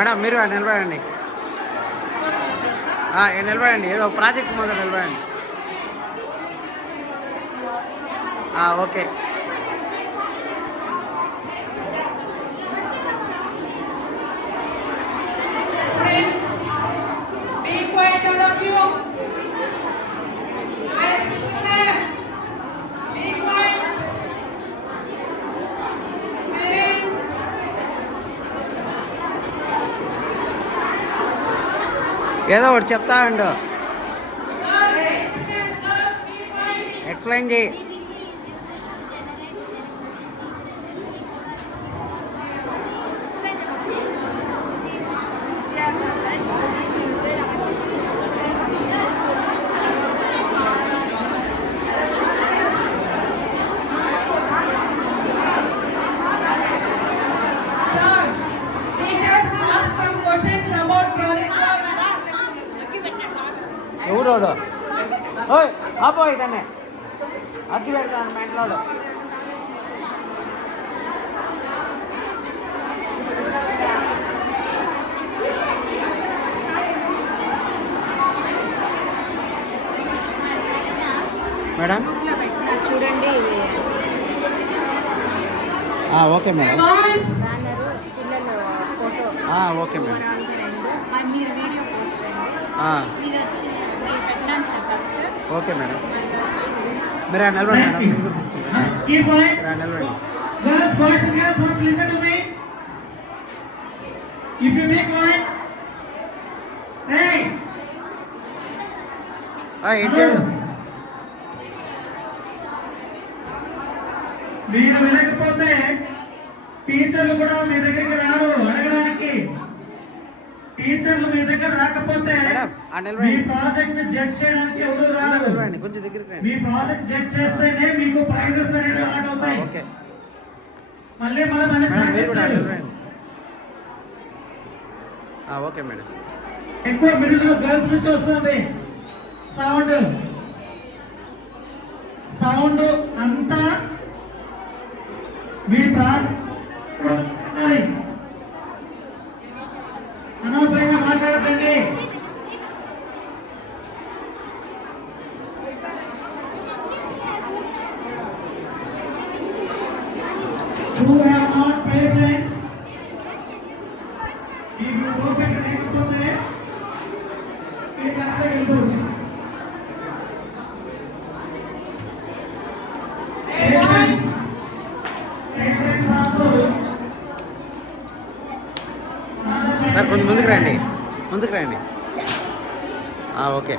మేడం మీరు నిలబడండి, నిలబడండి, ఏదో ప్రాజెక్ట్ మొదలు నిలబడండి. ఓకే. ఏదో ఒకటి చెప్తా ఉండు, ఎక్స్ప్లెయిన్ చేయి. ఎవరోడు ఓయ్ ఆపోయి దాన్ని అగ్గి పెడతాను మా ఇంట్లో. మేడం చూడండి, ఓకే మేడం, పిల్లలు ఫోటో. ఓకే మేడం, మీరు వీడియో పోస్ట్ చేయండి. మీది వచ్చి మీరు పెట్టాను సార్ ఫస్ట్. Okay madam. మీరు నిలబడి మేడం, నిలబడి. Boys and girls, first listen to me. If you make line, hey. మీరు వినకపోతే టీచర్లు కూడా మీ దగ్గరికి రారు అడగడానికి. టీచర్లు మీ దగ్గర రాకపోతే మీ ప్రాజెక్ట్ ని జడ్జ్ చేయడానికి ఎవరు రారు. కొంచెం దగ్గరికి మీ ప్రాజెక్ట్ జడ్జ్ చేస్తేనే మీకు ప్రైజెస్ అనేవి అలాట్ అవుతాయి. మళ్ళీ ఓకే మేడం. ఎక్కువ మిడిల్ గర్ల్స్ నుంచి వస్తుంది సౌండ్ అంతా మీ అనవసరంగా మాట్లాడకండి. You have not patience. If you go back and explain it, it will do. Patience. Patience also. Sir కొంచెం ముందుకు రండి, ముందుకు రండి. ఓకే.